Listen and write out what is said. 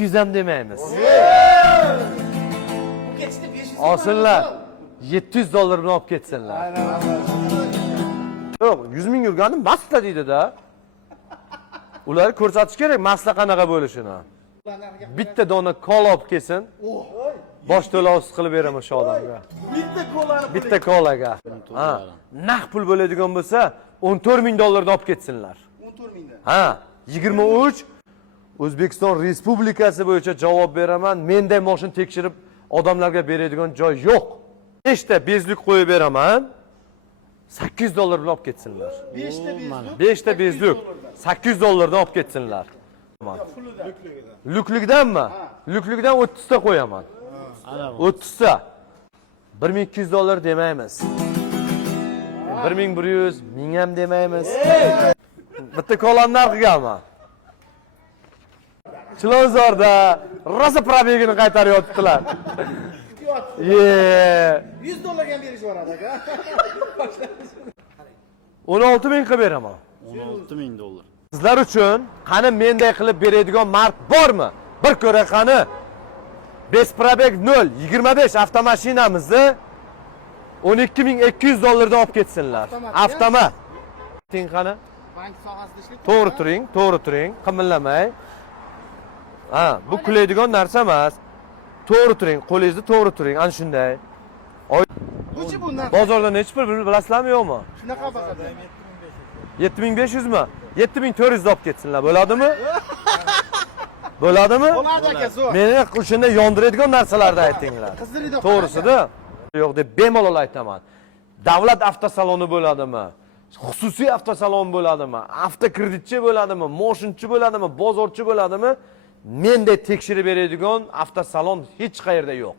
200 ham demaymiz. Bu ketishda 500 Olsinlar. 700 dollar bilan olib ketsinlar. Yo'q, 100 ming yurganim masla deydi-da. Ular ko'rsatish kerak masla qanaqa bo'lishini. Bitta dona kola olib kelsin. Bosh to'lovsiz qilib beraman shu odamga. Bitta kolaga. Ha, naqd pul bo'ladigan bo'lsa 14 ming dollardan olib ketsinlar. 14 mingdan. Ha, 23 O'zbekiston Respublikasi bo'yicha javob beraman. Menday mashina tekshirib odamlarga beradigan joy yo'q. 5 ta bezlik qo'yib beraman. 800 dollar bilan olib ketsinlar. 5 ta bezlik 800 dollardan olib ketsinlar. Lukligidanmi? Lukligidan 30 ta qo'yaman. 30 ta. 1200 dollar demaymiz. 1100, 1000 ham demaymiz. Bitta kolan narxigami? Chilonzorda rosa probegini qaytaryaptilar. 100 dollarga ham berish boradi aka. 16 ming qilib beraman. 16 ming dollar. Sizlar uchun qani menday qilib beradigan mark bormi? Bir ko'ra qani. Besprabeg 0, 25 avtomashinamizni 12200 dollardan olib ketsinlar. Avtomat. Ting qani? Bank sohasida ishlaydi. To'g'ri turing, qimillamay. Ha, bu kulaydigan narsa emas. To'g'ri turing, qo'lingizni to'g'ri turing, ana shunday. Buchi bu narx. Bozorda necha pul bilasizlarmi yo'qmi? Shunaqa bo'ladi. 7500 mi? 7400 olib ketsinlar, bo'ladimi? Bo'ladimi? Bo'ladi aka, zo'r. Meni o'shanda yondiradigan narsalarni aytinglar. Qizdirida. To'g'risida? Yo'q deb bemalol aytaman. Davlat avtosaloni bo'ladimi? Xususiy avtosalon bo'ladimi? Avtokreditchi bo'ladimi? Moshinchi bo'ladimi? Bozorchi bo'ladimi? Menday tekshirib beradigan avtosalon hech qayerda yo'q.